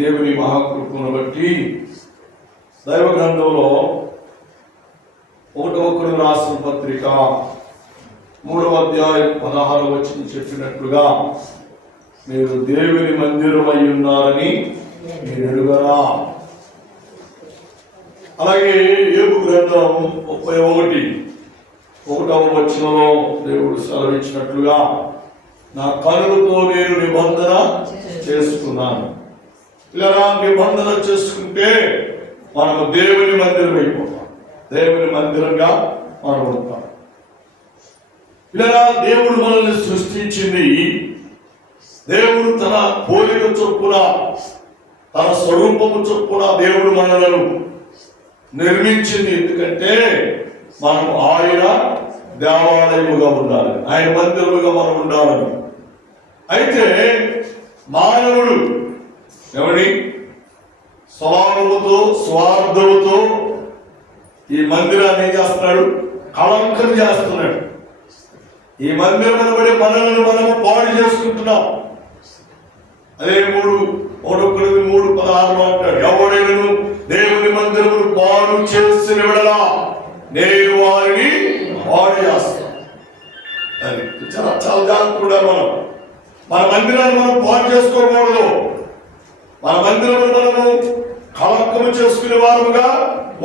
దేవుని మహాకృపను బట్టి దైవ గ్రంథంలో 1వ కొరింథీయులకు రాసిన పత్రిక 3వ అధ్యాయం 16వ వచనం చెప్పినట్లుగా మీరు దేవుని మందిరమై ఉన్నారని మీరు ఎరుగరా. అలాగే యోబు గ్రంథం 31వ వచనంలో దేవుడు సెలవిచ్చినట్లుగా నా కనులతో నేను నిబంధన చేసుకున్నాను. ఇలా నిబంధన చేసుకుంటే మనము దేవుని మందిరం అయిపోతాం, దేవుని మందిరంగా మనం ఉంటాం. ఇలా దేవుడు మనల్ని సృష్టించింది, దేవుడు తన పోలిక చొప్పున తన స్వరూపము చొప్పున దేవుడు మనలను నిర్మించింది. ఎందుకంటే మనం ఆయన దేవాలయముగా ఉండాలి, ఆయన మందిరముగా మనం ఉండాలని. అయితే మానవుడు ఎవడి స్వభావముతో స్వార్థముతో ఈ మందిరాన్ని ఏం చేస్తున్నాడు? కళంకం చేస్తున్నాడు. ఈ మందిరం అనబడే మనలను మనము పాడు చేసుకుంటున్నాం. అదే 3:16 అంటాడు, ఎవడైనా దేవుని మందిరమును పాడు చేసిన విడలా నేను వారిని పాడు చేస్తాను. అది చాలా చాలా జాగ్రత్తగా మన మందిరాన్ని మనం పాడు చేసుకోకూడదు. మన మందిరమును మనము కళంకము చేసుకునే వారముగా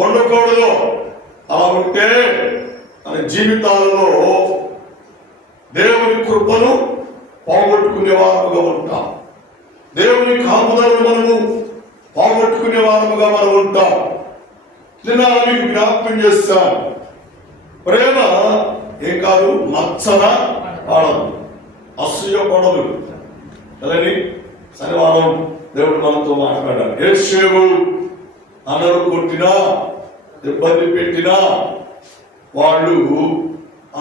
ఉండకూడదు. అలా ఉంటే మన జీవితాలలో దేవుని కృపను పోగొట్టుకునే వారముగా ఉంటాం, దేవుని కాపుదలను మనము పోగొట్టుకునే వారముగా మనం ఉంటాం. నేను మీకు జ్ఞాపకం చేస్తాను, ప్రేమ ఏం కాదు, మచ్చన పడదు, అసూయ పడదు కదండి. శనివారం దేవుడు మనతో మాట్లాడాడు. యేషేవు అనరు కొట్టినా ఇబ్బంది పెట్టినా వాళ్ళు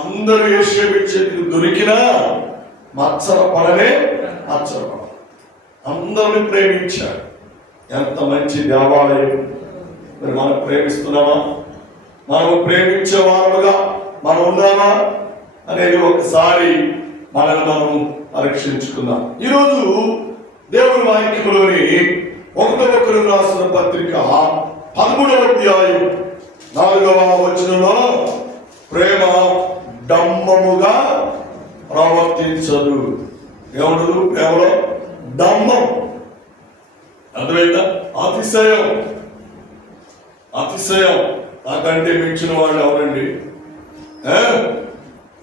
అందరూ యేషేవు చేతికి దొరికినా మచ్చర పడనే మచ్చర పడ, అందరిని ప్రేమించాడు. ఎంత మంచి దేవాలయం! మరి మనం ప్రేమిస్తున్నామా? మనము ప్రేమించే వారముగా మనం ఉన్నామా అనేది ఒకసారి మనల్ని మనం పరీక్షించుకుందాం. ఈరోజు దేవుని వాక్యంలోని 1వ కొరింథీయులకు రాసిన పత్రిక 13వ అధ్యాయం 4వ వచనంలో ప్రేమ డంబముగా ప్రవర్తించదు. ఏమనదు? ప్రేమలో డంబం, అర్థమైందా? అతిశయం. అతిశయం నాకంటే మించిన వాళ్ళు ఎవరండి?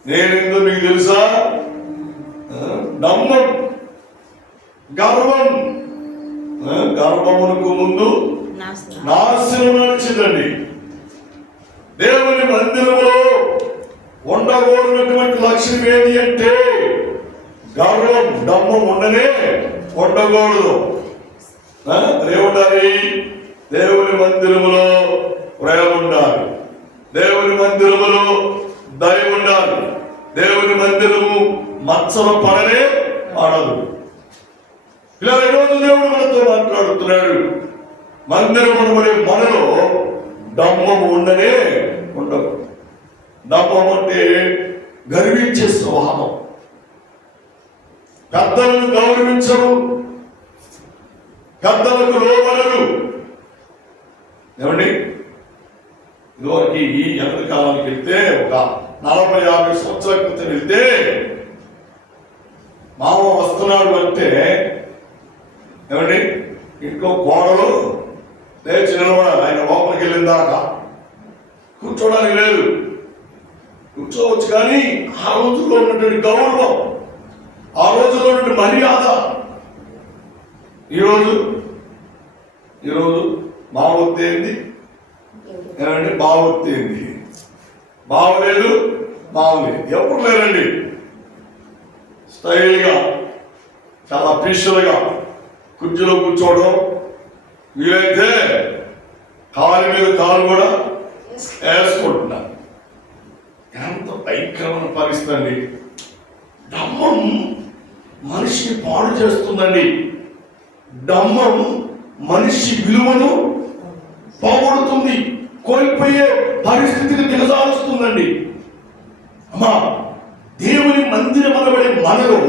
నేనెందో మీకు తెలుసా? డంబం, గర్వం. గర్వమునకు ముందు నాశనం నడిచిందండి. దేవుని మందిరములో ఉండకూడనటువంటి లక్ష్యం ఏది అంటే గర్వం, డంబం ఉండనే ఉండకూడదు. ఏముండాలి? దేవుని మందిరములో ప్రేమ ఉండాలి, దేవుని మందిరములో దయ ఉండాలి, దేవుని మందిరము మచ్చల పడనే పడదు. ఇలా ఈరోజు దేవుడు మనతో మాట్లాడుతున్నాడు. మందిరము మనలో డంబము ఉండనే ఉండదు. డంబం అంటే గర్వించే స్వభావం. పెద్దలను గౌరవించరు, పెద్దలకు లోబడరు. ఏమండి, ఇదివరకు ఈ ఎనభై కాలానికి వెళ్తే ఒక 40-50 సంవత్సరాల క్రితం వెళ్తే మామ వస్తున్నాడు అంటే ఏమండి, ఇంట్లో కోడలు లేచి నిలబడాలి. ఆయన లోపలికి వెళ్ళిన దాకా కూర్చోడానికి లేదు. కూర్చోవచ్చు కానీ ఆ రోజుల్లో ఉన్నటువంటి గౌరవం, ఆ రోజుల్లో ఉన్నటువంటి మర్యాద ఈరోజు బావొత్తి ఏంది? ఏమండి, బావొత్తి ఏంది? బావలేదు, బావలేదు, ఎప్పుడు లేరండి. స్టైల్గా చాలా అఫీషియల్గా కుర్చీలో కూర్చోవడం, వీలైతే కాలు మీద కాలు కూడా వేసుకుంటున్నారు. ఎంత భయంకరమైన పరిస్థితి అండి. డంబం మనిషిని పాడు చేస్తుందండి. డంబం మనిషి విలువను పోగొడుతుంది, కోల్పోయే పరిస్థితిని దిగజారుస్తుందండి. అమ్మా, దేవుని మందిరం అనబడే మనలో,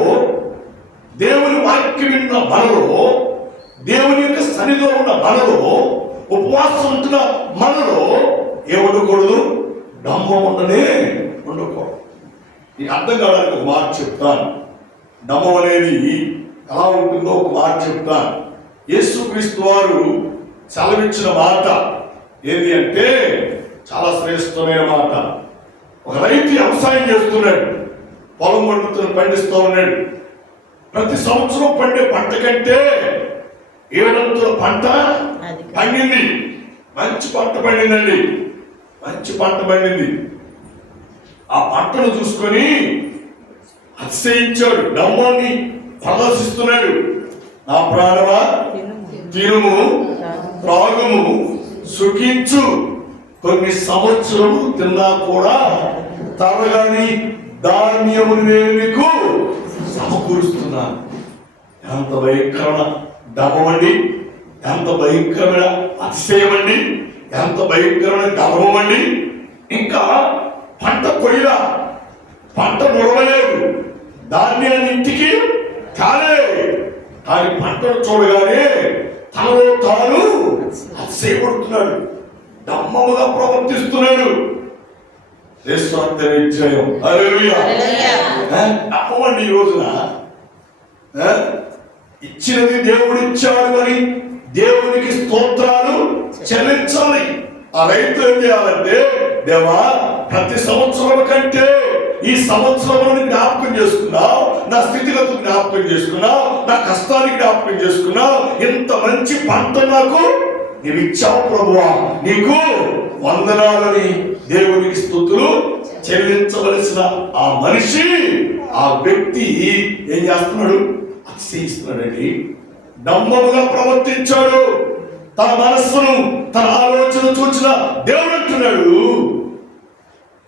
దేవుని వాక్యం విన్న మనలో దేవుని యొక్క సన్నిధిలో ఉన్న మనలో, ఉపవాసం ఉంటున్న మనలో ఏముండకూడదు? డంబం ఉండకూడదు. నీకు అర్థం కావడానికి ఒక మాట చెప్తాను. డంబం అనేది ఎలా ఉంటుందో ఒక మాట చెప్తాను. యేసుక్రీస్తు వారు సెలవిచ్చిన మాట ఏంటి అంటే చాలా శ్రేష్టమైన మాట. ఒక రైతు వ్యవసాయం చేస్తున్నాడు, పొలం పండిస్తూ ఉన్నాడు. ప్రతి సంవత్సరం పండే పంట కంటే 7 పంట పండింది. మంచి పంట పండిందండి, మంచి పంట పండింది. ఆ పంటను చూసుకొని అతిశయించాడు, డంబాన్ని ప్రదర్శిస్తున్నాడు. నా ప్రాణమా తినుము త్రాగుము సుఖించు, కొన్ని సంవత్సరము తిన్నా కూడా తరగని ధాన్యమును నేను నీకు సమకూరుస్తున్నాను. ఎంత భయంకరమైన డంబమండి, ఎంత భయంకరమైన అతిశయమండి, ఎంత భయంకరమైన గర్వమండి. ఇంకా పంట కొయ్యలా, పంట ముడవలేదు, ధాన్యాన్ని ఇంటికి కాలేదు. కానీ పంటను చూడగానే తనలో తాను అతిశయపడుతున్నాడు, డంబముగా ప్రవర్తిస్తున్నాడు. డంబమండి. ఈ రోజున ఇచ్చినది దేవుడు ఇచ్చాడు అని దేవునికి స్తోత్రాలు చెల్లించాలి. ఆ రైతు ఏం చేయాలంటే, దేవా ప్రతి సంవత్సరం కంటే ఈ సంవత్సరం జ్ఞాపకం చేసుకున్నావు, నా స్థితిగతులు జ్ఞాపకం చేసుకున్నావు, నా కష్టానికి జ్ఞాపకం చేసుకున్నావు, ఇంత మంచి పంట నాకు నీవు ఇచ్చావు ప్రభువా, నీకు వందనాలని దేవునికి స్తుతులు చెల్లించవలసిన ఆ మనిషి, ఆ వ్యక్తి ఏం చేస్తున్నాడు? అతిశయిస్తున్నాడండి, డంబముగా ప్రవర్తించాడు. తన మనస్సును, తన ఆలోచన చూచిన దేవుడు అంటున్నాడు,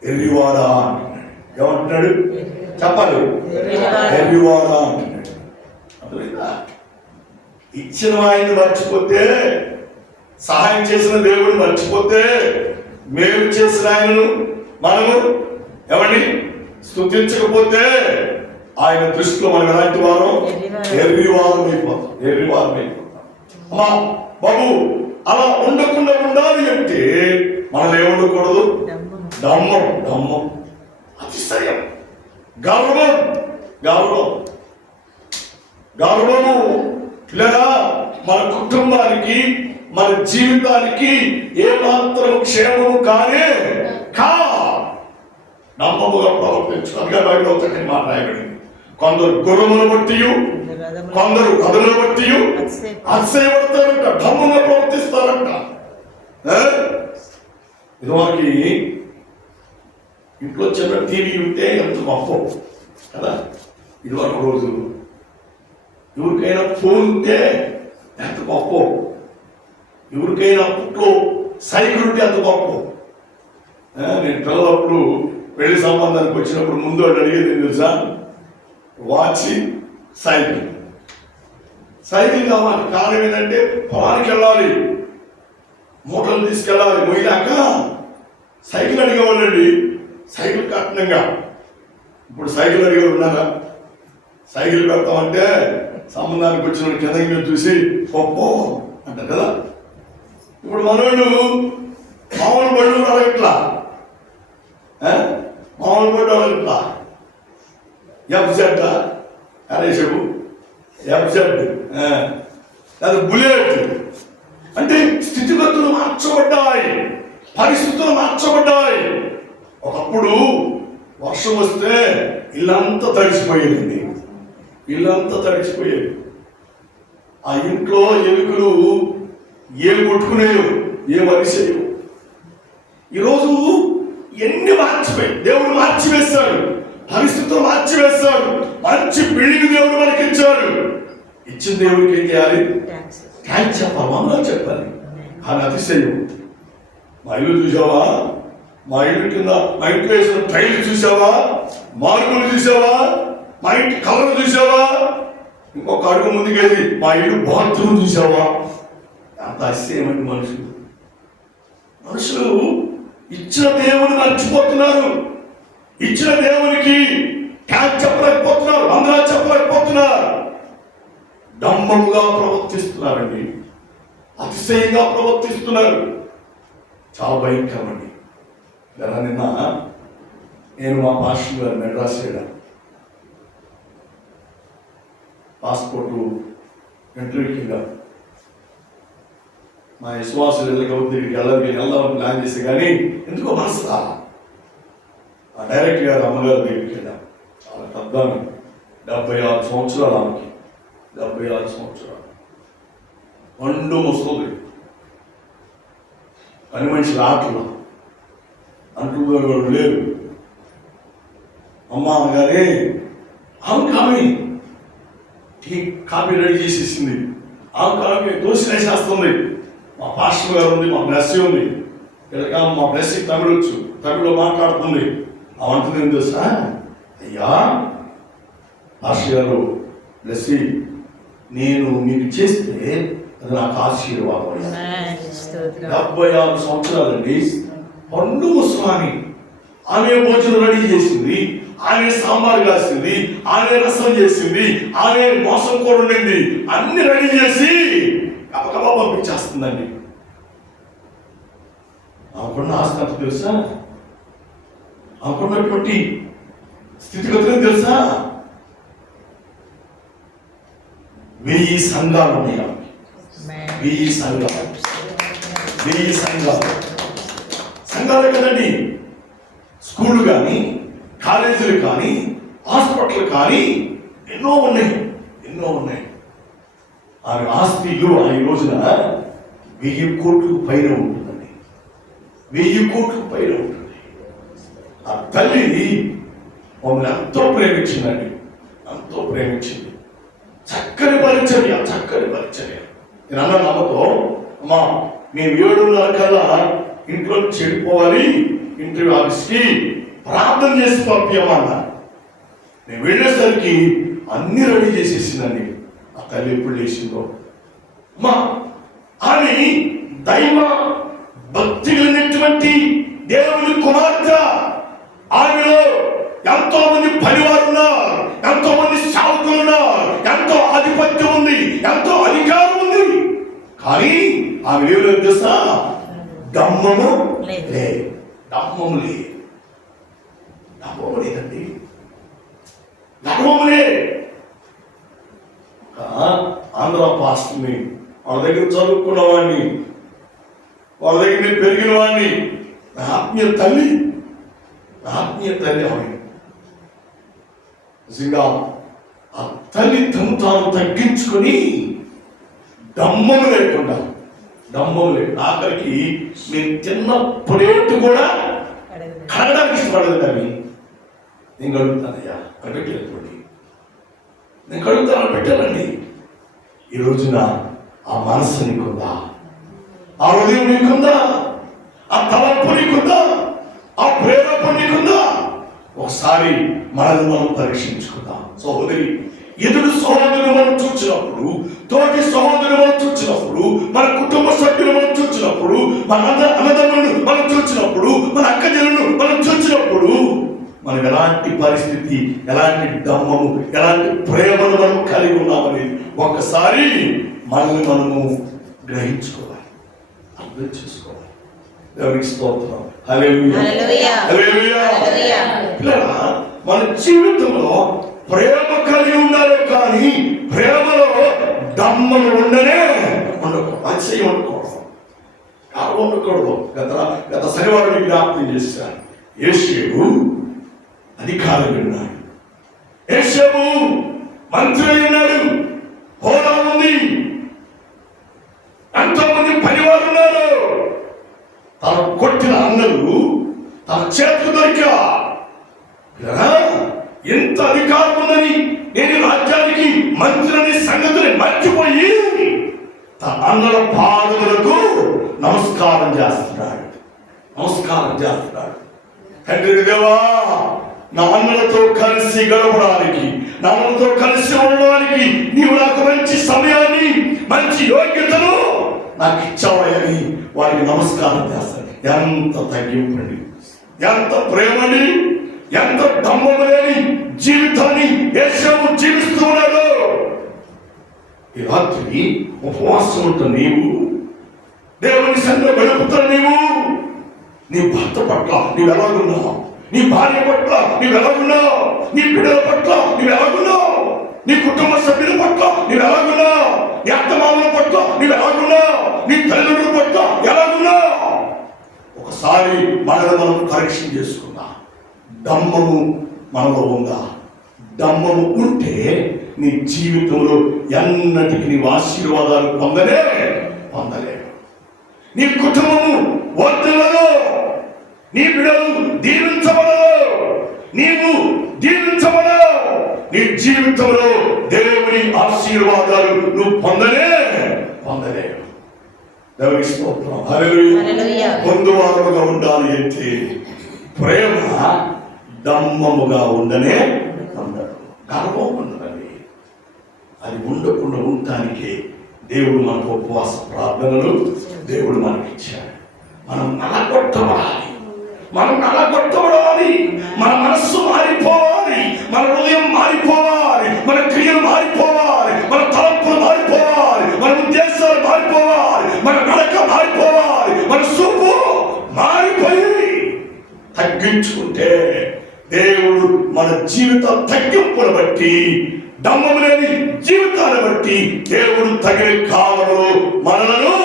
ఎర్రివాడా అంటున్నాడు. ఏమంటున్నాడు చెప్పాలి? ఎర్రివాడా అంటున్నాడు. అర్థమైందా? ఇచ్చిన ఆయన్ని మర్చిపోతే, సహాయం చేసిన దేవుడు మర్చిపోతే, మేలు చేసిన ఆయనను మనము ఏమండి స్తుతించకపోతే, ఆయన దృష్టిలో మనం ఎలాంటి వారం? ఎర్రివారం అయిపోతాం. అమ్మా బాబు, అలా ఉండకుండా ఉండాలి అంటే మనం ఏముండకూడదు? డంబం, అతిశయం, గర్వము లేదా మన కుటుంబానికి, మన జీవితానికి ఏమాత్రం క్షేమము కానే డంబముగా ప్రవర్తించు. అందుకే బయట ఒకటి మాట రాయబడింది, కొందరు గుర్రమును బట్టి, కొందరు కథలను బట్టి అతిశయపడతారంట, డంబముగా ప్రవర్తిస్తారంట. ఇదివరకు ఇంట్లో చిన్న టీవీ ఉంటే ఎంత గొప్ప కదా. ఇదివరకు రోజు ఎవరికైనా ఫోన్ ఉంటే ఎంత గొప్ప, ఎవరికైనా అప్పట్లో సైకిల్ ఉంటే ఎంత గొప్ప. నేను పిల్లలప్పుడు పెళ్లి సంబంధానికి వచ్చినప్పుడు ముందు వాళ్ళు అడిగేది తెలుసా? వాచ్, సైకిల్ కావాలి. కారణం ఏంటంటే పొలానికి వెళ్ళాలి, మూటలు తీసుకెళ్ళాలి, మొయ్యాక సైకిల్ అడిగేవాళ్ళండి. సైకిల్ కఠినంగా. ఇప్పుడు సైకిల్ అడిగేవాళ్ళు ఉన్నారా? సైకిల్ పెడతామంటే సంబంధానికి వచ్చిన కిందకి మేము చూసి పప్పు అంటారు కదా. ఇప్పుడు మనోళ్ళు మామూలు బళ్ళు అడగట్లా, ఎఫ్జెడ్ అరేషపు ఎఫ్జెడ్ అది బుల్లెట్. అంటే స్థితిగతులు మార్చబడ్డాయి, పరిస్థితులు మార్చబడ్డాయి. ఒకప్పుడు వర్షం వస్తే ఇల్లంతా తడిసిపోయేది, ఆ ఇంట్లో ఎలుకలు ఏలు కొట్టుకునేవి, ఏ మనిషి. ఈరోజు ఎన్ని మార్చిపోయి దేవుడు మార్చివేస్తాడు, పరిస్థితులు మార్చివేస్తాడు. మంచి బిల్డింగ్ దేవుడు మనకి ఇచ్చాడు. ఇచ్చిన దేవుడికి ఏం చేయాలి? థ్యాంక్స్ చెప్పాలి, వందనాలు చెప్పాలి. కానీ అతిశయం. మా ఇల్లు చూసావా? మా ఇల్లు కింద మా ఇంట్లో వేసిన టైల్ చూసావా? మార్పులు చూసావా? మా ఇంటి కలర్ చూసావా? ఇంకొక అడుగు ముందుకేది మా ఇల్లు బాత్రూమ్ చూసావా? అంత అతిశయం అండి. మనుషులు ఇచ్చిన దేవుని మర్చిపోతున్నారు, ఇచ్చిన దేవునికి థ్యాంక్స్ చెప్పలేకపోతున్నారు, వందనాలు చెప్పలేకపోతున్నారు, డంబముగా ప్రవర్తిస్తున్నారండి. అతిశయంగా ప్రవర్తిస్తున్నారు. చాలా భయంకరమండి. ఇలా నిన్న నేను మా పాస్టర్ గారు మెడ్రాస్ వెళ్ళాను. పాస్పోర్టు ఇంటర్వ్యూకి వెళ్ళాను. మా విశ్వాసులు దగ్గరికి వెళ్దామని ప్లాన్ చేసి కానీ ఎందుకో మనసు రాలా. ఆ డైరెక్టర్ గారు అమ్మగారి దగ్గరికి వెళ్ళాం. చాలా పెద్ద 76 సంవత్సరాలు ఆమెకి. 76 సంవత్సరాలు పండు ముసలి పని మనిషి రావట్లా, అంటూ లేరు. అమ్మ అనగానే ఆమె టీ కాఫీ రెడీ చేసేసింది. ఆమె దోశ వేసేస్తుంది. మా పాస్టర్ గారు ఉంది, మా బ్లెస్సీ ఉంది. మా బ్లెస్సీ తమిళ వచ్చు, తమిళలో మాట్లాడుతుంది. అవంటుంది ఏం తెలుసా, అయ్యా పాస్టర్ గారు బ్లెస్సీ, నేను మీకు చేస్తే అది నాకు ఆశీర్వాదం. 76 సంవత్సరాలండి. పండు ముసలామి. ఆమె భోజనం రెడీ చేసింది, ఆమె సాంబార్ కాసింది, ఆమె రసం చేసింది, ఆమె మోసం కూడా ఉండింది. అన్ని రెడీ చేసి కబకబా పంపించేస్తుందండి. ఆమెకున్న ఆస్తి అంత తెలుసా, ఆమెకున్నటువంటి స్థితిగతులు తెలుసా. 1000 సంఘాలు ఉన్నాయి ఆమెకి. 1000 సంఘాలు. 1000 సంఘాలు. సంఘాలే కదండి. స్కూళ్ళు కానీ, కాలేజీలు కానీ, హాస్పిటల్ కానీ ఎన్నో ఉన్నాయి. ఆమె ఆస్తి విలువ ఈ రోజున 1000 కోట్లకు పైన ఉంటుందండి. 1000 కోట్లకు పైన ఉంటుంది. ఆ తల్లి మమ్మల్ని ఎంతో ప్రేమించిందండి, ఎంతో ప్రేమించింది. చక్కని పరిచర్య. నేను అన్న నమ్మతో, అమ్మా మేము 7:30 కల్లా ఇంట్లో చెడిపోవాలి, ఇంటర్వ్యూ ఆఫీస్కి ప్రార్థన చేసి పంపించమా అన్న. నేను వెళ్ళేసరికి అన్ని రెడీ చేసేసిందండి. ఆ తల్లి ఎప్పుడు లేచిందో అమ్మా. ఆమె దైవ భక్తి కలిగినటువంటి దేవుని కుమార్తె. ఆమెలో ఎంతో మంది పనివారు ఉన్నారు, ఎంతో మంది సేవకులు ఉన్నారు, ఎంతో ఆధిపత్యం ఉంది, ఎంతో అధికారం ఉంది. కానీ ఆమె లేదు తెలుసా, దమ్మము లేదు. దమ్మము లేదండి. దమ్మము లేదు. ఆంధ్ర పాస్టర్ని, వాళ్ళ దగ్గర చదువుకున్న వాడిని, వాళ్ళ దగ్గర నేను పెరిగిన వాడిని, నా ఆత్మీయ తల్లి ఆమె. నిజంగా ఆ తల్లి తను తాను తగ్గించుకొని దమ్మము లేకుండా, ఆఖరికి నేను చిన్న ప్లేట్ కూడా కడగడానికి ఇష్టపడదు. అవి నేను కడుగుతానయ్యా, పెట్టలేదు, నేను కడుగుతాను, పెట్టాలండి. ఈ రోజున ఆ మనస్సు నీకుందా, ఆ హృదయం నీకుందా, ఆ తలంపు నీకుందా, ఆ ప్రేరేపణ నీకుందా? ఒకసారి మనల్ని మనం పరీక్షించుకుందాం. సహోదరి, ఎదురు సహోదరులు మనం చూచినప్పుడు, తోటి సహోదరులు మనం చూచినప్పుడు, మన కుటుంబ సభ్యులు మనం చూచినప్పుడు, మన అన్నదమ్ములను మనం చూచినప్పుడు, మన అక్కజనులను మనం చూచినప్పుడు, మనం ఎలాంటి పరిస్థితి, ఎలాంటి దమ్మము, ఎలాంటి ప్రేమను మనం కలిగి ఉన్నామని ఒక్కసారి మనల్ని మనము గ్రహించుకోవాలి, అర్థం చేసుకోవాలి. దేవునికి స్తోత్రం. హల్లెలూయా. పిల్లరా, మన జీవితంలో ప్రేమ కలిగి ఉండాలి, కానీ ప్రేమలో దమ్మను ఉండకూడదు, అతిశయం ఉండకూడదు. గత శనివారం జ్ఞాపకం చేశాను. యేషేబు అధికారులు ఉన్నాడు, యేషేబు మంత్రి అయి ఉన్నాడు, హోదా ఉంది, ఎంతో మంది పనివారు ఉన్నారు. తను కొట్టిన అన్నలు తన చేతులు దొరికా, ఎంత అధికారం ఉందని, నేను రాజ్యానికి మంత్రి అనే సంగతిని మర్చిపోయి తన అన్నల పాదములకు నమస్కారం చేస్తున్నాడు. తండ్రి దేవా, నా అన్నలతో కలిసి గడపడానికి, నా అన్నలతో కలిసి ఉండడానికి నీవు నాకు మంచి సమయాన్ని, మంచి యోగ్యతను నాకు ఇచ్చావని వారికి నమస్కారం చేస్తాను. ఎంత తగ్గింపండి, ఎంత ప్రేమని, ఎంత దమ్మము లేని జీవితాన్ని యేషేబు జీవిస్తూ ఉన్నాడు. ఈ రాత్రి ఉపవాసం ఉంటున్న నీవు దేవుని సన్నిధిలో గడుపుతున్న నీవు నీ భర్త పట్ల నీవు ఎలాగున్నావు, నీ భార్య పట్ల నీవు ఎలాగున్నావు, నీ బిడ్డల పట్ల నీవు ఎలాగున్నావు, నీ కుటుంబ సభ్యుల పట్ల నీవు ఎలాగున్నావు, నీ అత్తమామల పట్ల నీవు ఎలాగున్నావు, నీ తల్లిదండ్రుల పట్ల ఎలాగున్నావు. ఒకసారి మనల్ని మనం పరీక్ష చేసుకుందాం. దమ్మము మనలో ఉందా? దమ్మము ఉంటే నీ జీవితంలో ఎన్నటికి నీవు ఆశీర్వాదాలు పొందలేవు. నీ కుటుంబము వర్ధిల్లదు, నీ బిడ్డలు దీవించబడదు, నీవు దీవించబడవు. నీ జీవితంలో దేవుని ఆశీర్వాదాలు నువ్వు పొందలేవు. దేవుని స్తోత్రం. హల్లెలూయా. బంధువారముగా ఉండాలి అంటే ప్రేమ దమ్మముగా ఉండనే ఉండదు, గర్వం ఉండదండి. అది ఉండకుండా ఉండటానికి దేవుడు మనకు ఉపవాస ప్రార్థనలు దేవుడు మనకి ఇచ్చాడు. మనం నలగొట్టబడాలి, మన మనస్సు మారిపోవాలి, మన హృదయం మారిపోవాలి, మన క్రియలు మారిపోవాలి, మన తలంపులు మారిపోవాలి, మన ఉద్దేశాలు మారిపోవాలి, మన నడక మారిపోవాలి, మన చూపు మారిపోయి తగ్గించుకుంటే దేవుడు మన జీవిత తగ్గింపును బట్టి, దమ్మము లేని జీవితాన్ని బట్టి దేవుడు తగిన కాలంలో మనలను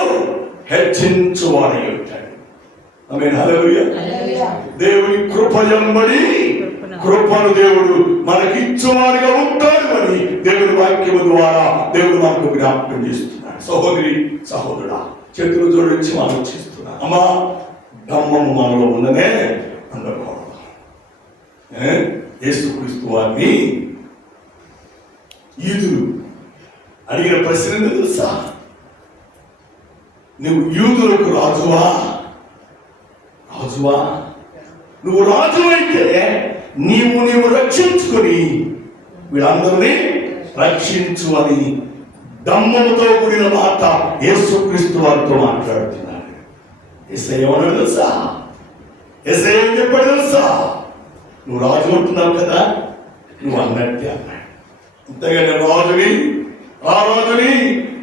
హెచ్చించువాడై ఉంటాడు. ఆమేన్. హల్లెలూయా. దేవుని కృప ఎంబడి కృపను దేవుడు మనకిచ్చువాడిగా ఉంటాడు అని దేవుని వాక్యము ద్వారా దేవుడు మనకు జ్ఞాపకం చేస్తున్నాడు. సహోదరి సహోదరుడా, చేతులు జోడించి మనం చేస్తున్నాడు. అమ్మా, దమ్మము మనలో ఉండనే ఉండకూడదు. యేసుక్రీస్తు వారిని యూదులు అడిగిన ప్రశ్న తెలుసా? నువ్వు యూదులకు రాజువా? నువ్వు రాజు అయితే నీవు రక్షించుకొని వీళ్ళందరినీ రక్షించు అని దమ్మముతో కూడిన మాట యేసుక్రీస్తు వారితో మాట్లాడుతున్నాడు. యేసయ్య ఏమన్నాడు తెలుసా? యేసయ్య ఏం చెప్పాడు తెలుసా? నువ్వు రాజు అంటున్నావు కదా, నువ్వు అన్నట్టే అన్నాడు. అంతేగాని ఆ రాజుని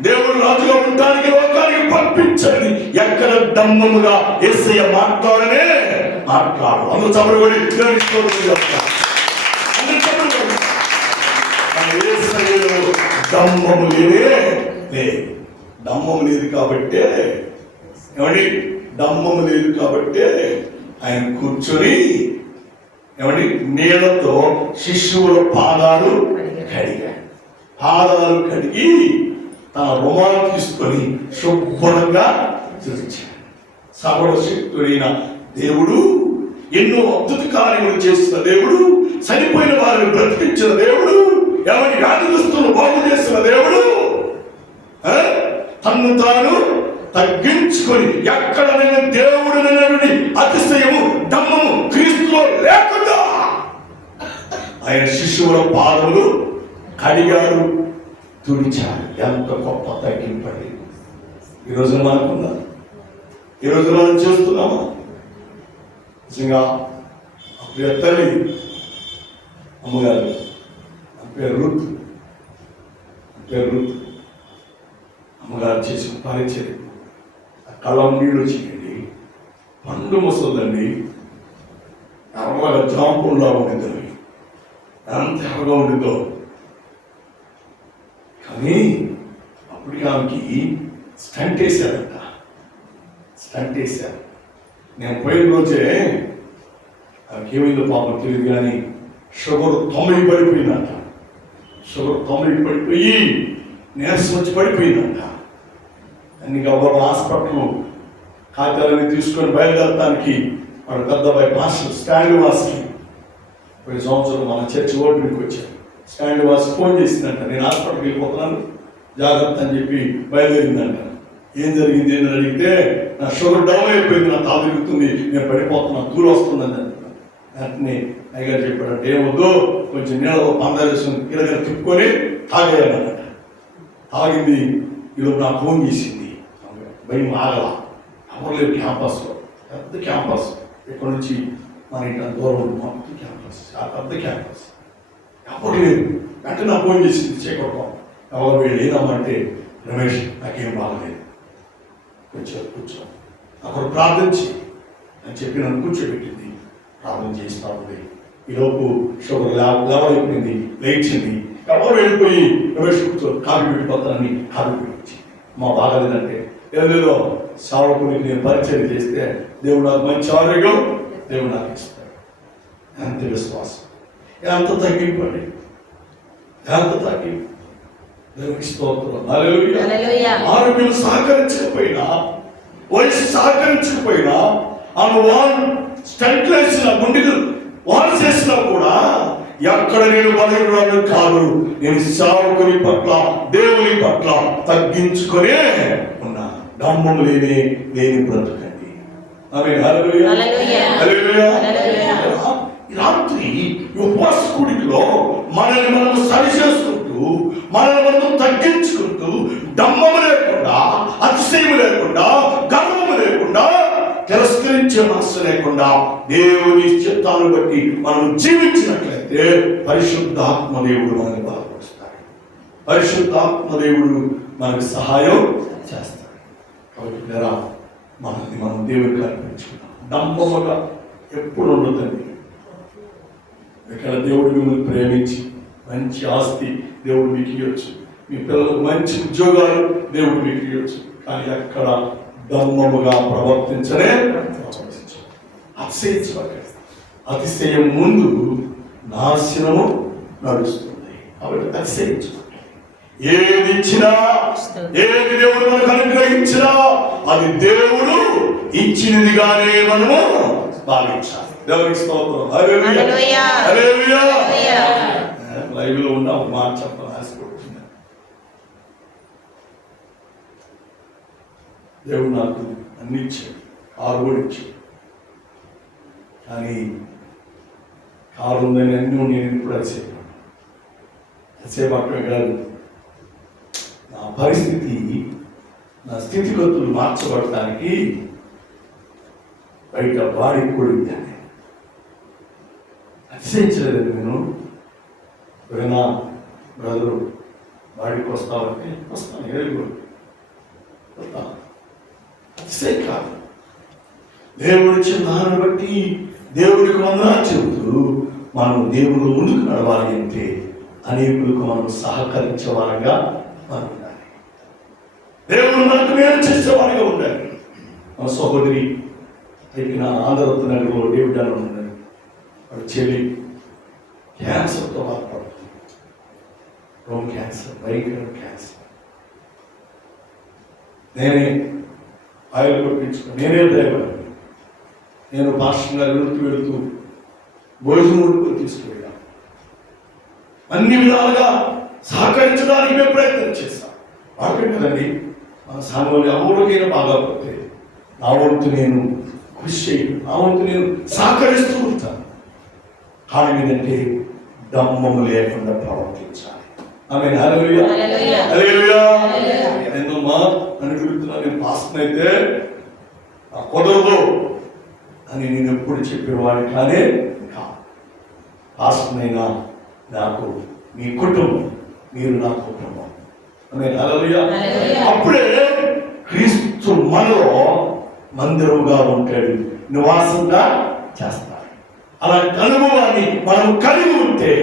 దేవుడు రాజుగా ఉండటానికి లోకానికి పంపించండి ఎక్కడ దమ్మముగా యేసయ్య మాట్లాడు. అందరూ చమరుగొని దమ్మము లేదు కాబట్టి దమ్మము లేదు కాబట్టి ఆయన కూర్చొని నీళ్ళతో శిష్యువుల పాదాలు కడిగి తన రుమాలు తీసుకొని శుభ్రంగా చూపించాడు. సర్వశక్తుడైన దేవుడు, ఎన్నో అద్భుత కార్యములు చేస్తున్న దేవుడు, చనిపోయిన వారిని బ్రతికించిన దేవుడు, ఎవరి వ్యాధిగ్రస్తులను బాగు చేస్తున్న దేవుడు తన్ను తాను తగ్గించుకొని ఎక్కడైనా దేవుడు అతిశయము దమ్మము క్రీస్తులో లేకుండా ఆయన శిష్యువుల పాదములు కడిగాడు, తుడిచాడు. ఎంత గొప్ప తగ్గింపండి. ఈరోజు మనకున్నా, ఈరోజు మనం చేస్తున్నామా? నిజంగా అప్పుడు తల్లి అమ్మగారు పేరు రుత్ అమ్మగారు చేసిన పరిచయం కళ్ళం నీళ్ళు వచ్చిందండి. పండు ముసలండి, ఎర్రగా జాంపుల్లా ఉండింది, ఎంత ఎర్రగా ఉండిందో. కానీ అప్పటికి ఆమెకి స్టంట్ వేశారు. నేను పోయిన రోజే ఆమెకి ఏమైందో పాపం తెలియదు, కానీ షుగర్ 90 పడిపోయిందంట. షుగర్ 90 పడిపోయి నీరసం వచ్చి పడిపోయిందంట. అన్ని గౌరవ హాస్పిటల్ కాగితాలన్నీ తీసుకొని బయలుదేరడానికి వాడు పెద్దబాయి మాస్టర్ స్టాండ్ వాస్కి పోయిన సంవత్సరం మన చర్చి ఓటు మీకు వచ్చాను. స్టాండ్ వాస్ ఫోన్ చేసిందంట, నేను హాస్పిటల్కి వెళ్ళిపోతున్నాను జాగ్రత్త అని చెప్పి బయలుదేరిందంట. ఏం జరిగింది అని అడిగితే, నా షుగర్ డౌన్ అయిపోయింది, నా తాను తిరుగుతుంది, నేను పడిపోతున్నాను, దూరం వస్తుందని అంటున్నాను. వెంటనే అయ్యగారు చెప్పాడంటే, ఏమొద్దు కొంచెం నీళ్ళలో పందాలేసుకుని కిరగా తిప్పుకొని తాగేయాలన్నమాట. తాగింది. ఈరోజు నాకు ఫోన్ చేసింది, భయం ఆగల. ఎవరు లేవు క్యాంపస్లో, పెద్ద క్యాంపస్, ఇక్కడ నుంచి మన ఇంటి దూరం మొత్తం క్యాంపస్, చాలా పెద్ద క్యాంపస్. ఎవరు లేదు. వెంటనే నాకు ఫోన్ చేసింది, చేకొడతాం ఎవరు వీళ్ళు ఏదమ్మంటే, రమేష్ నాకేం బాగలేదు, కూర్చో అక్కడ ప్రార్థించి అని చెప్పి నన్ను కూర్చోబెట్టింది. ప్రార్థన చేస్తూ ఉంది. ఈలోపు షుగర్ లెవెల్ అయిపోయింది, లేచింది. ఎవరు వెళ్ళిపోయి కూర్చో కాఫీ పెట్టిపోతానని కాఫీ పెట్టించి మా బాగాలేదంటే ఏదో సావకుడికి నేను పరిచయం చేస్తే దేవుడు నాకు మంచి ఆరోగ్యం దేవుడు నాకు ఇస్తాడు. ఎంత విశ్వాసం, ఎంత తగ్గింపండి, ఎంత తగ్గింపు. దేవునికి స్తోత్రం. హల్లెలూయా. ఆరోగ్యం సహకరించకపోయినా, వయసు సహకరించకపోయినా, ఆమె స్టంట్ వేసిన గుండెలు వారు చేసినా కూడా ఎక్కడ నేను బలహీనురాలు కాదు, నేను సేవకుని పట్ల దేవుని పట్ల తగ్గించుకునే ఉన్నా. డంబం లేని బ్రతుకండి. ఆమేన్. హల్లెలూయా. హల్లెలూయా. రాత్రి ఉపవాస కూడికలో మనల్ని మనం సరి చేసుకుంటూ, మనల్ని మనం తగ్గించుకుంటూ, డంబము లేకుండా, అతిశయము లేకుండా, గర్వము లేకుండా, తిరస్కరించే మనస్సు లేకుండా దేవుని చిత్తాన్ని బట్టి మనం జీవించినట్లయితే పరిశుద్ధాత్మ దేవుడు మనల్ని బలపరుస్తాడు. పరిశుద్ధాత్మ దేవుడు మనకు సహాయం చేస్తాడు. కాబట్టి మనల్ని మనం దేవుడికి అర్పించుకున్నాం. డంబముగా ఎప్పుడు ఉండదండి. ఇక్కడ దేవుడు మిమ్మల్ని ప్రేమించి మంచి ఆస్తి దేవుడు మీకు ఇవ్వచ్చు, మీ పిల్లలకు మంచి ఉద్యోగాలు దేవుడు మీకు ఇవ్వచ్చు. కానీ ఎక్కడ ధర్మముగా ప్రవర్తించనే అతిశయించబడ్డాడు. అతిశయం ముందు నాశనము నడుస్తుంది. కాబట్టి అతిశయించబడ్డాడు. ఏది ఇచ్చినా, ఏది దేవుడు మనకు అనుగ్రహించినా అది దేవుడు ఇచ్చినదిగానే మనము భావించాలి. దేవునికి స్తోత్రం. హల్లెలూయా. హల్లెలూయా. లైవ్ లో ఉన్న ఒక మాట చెప్పాలని ఆశపడుతున్నా. దేవుడు నాకు అన్ని ఇచ్చాడు, కారు కూడా ఇచ్చాడు. కానీ కారు ఉందని అన్నీ నేను ఇప్పుడు అసేపట్టమే కాదు, నా పరిస్థితి, నా స్థితిగతులు మార్చబడటానికి బయట వాడికి కూడా ఇద్దాను. అతిశయించలేదు నేను. ఎవరైనా బ్రదరు వాడికి వస్తావంటే వస్తాను, వస్తాను. అతిశయం కాదు. దేవుడు ఇచ్చిన దాన్ని బట్టి దేవుడికి వందనాలు చెబుతూ మనం దేవుడు ముందుకు నడవాలి అంటే అనేకులకు మనం సహకరించే వారంగా మనం ఉండాలి. దేవుడు మనకు మేలు చేసేవాడిగా ఉండాలి. మన సహోదరి అయిన ఆంధ్రరత్న నగరంలో డేవిడ్ అని ఉన్నాడు. వాడు చెల్లి క్యాన్సర్తో బాధపడుతుంది. బ్రోన్ క్యాన్సర్, భయంకర క్యాన్సర్. నేనే ఆయిల్ కొట్టించుకుని, నేనే డ్రైవర్. నేను పాస్టర్గా వెళుతూ భోజనం వండుకొని తీసుకువెళ్ళాను. అన్ని విధాలుగా సహకరించడానికి మేము ప్రయత్నం చేస్తాం. వాకే కదండి మన సంఘంలో ఎవరికైనా బాగాపోతే నా వంతు నేను కృషి చేయను, నా వంతు నేను సహకరిస్తూ ఉంటాను. కానీ ఏంటంటే దమ్మము లేకుండా ప్రవర్తించాలి. ఆమేన్. హల్లెలూయా. హల్లెలూయా. ఏందమ్మా అని అడుగుతున్నా. నేను పాస్టర్ అయితే కుదరదు అని నేను ఎప్పుడు చెప్పేవాడిని కానీ పాస్టర్నైనా నాకు మీ కుటుంబం, మీరు నా కుటుంబం. ఆమేన్. హల్లెలూయా. అప్పుడే క్రీస్తు మనలో మందిరముగా ఉంటాడు, నివాసంగా చేస్తాడు. అలాంటి అనుభవాన్ని మనం కలిగి ఉంటే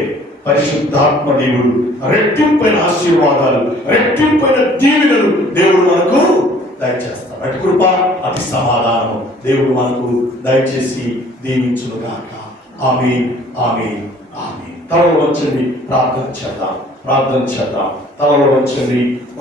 పరిశుద్ధాత్మ దేవుడు రెట్టింపైన ఆశీర్వాదాలు, రెట్టింపైన దీవెనలు దేవుడు మనకు దయచేస్తాడు. అటు కృప, అతి సమాధానం దేవుడు మనకు దయచేసి దీవించునుగాక. ఆమేన్. ఆమేన్. ఆమేన్. తలలో వంచండి, ప్రార్థన చేద్దాం. తలలో వంచండి.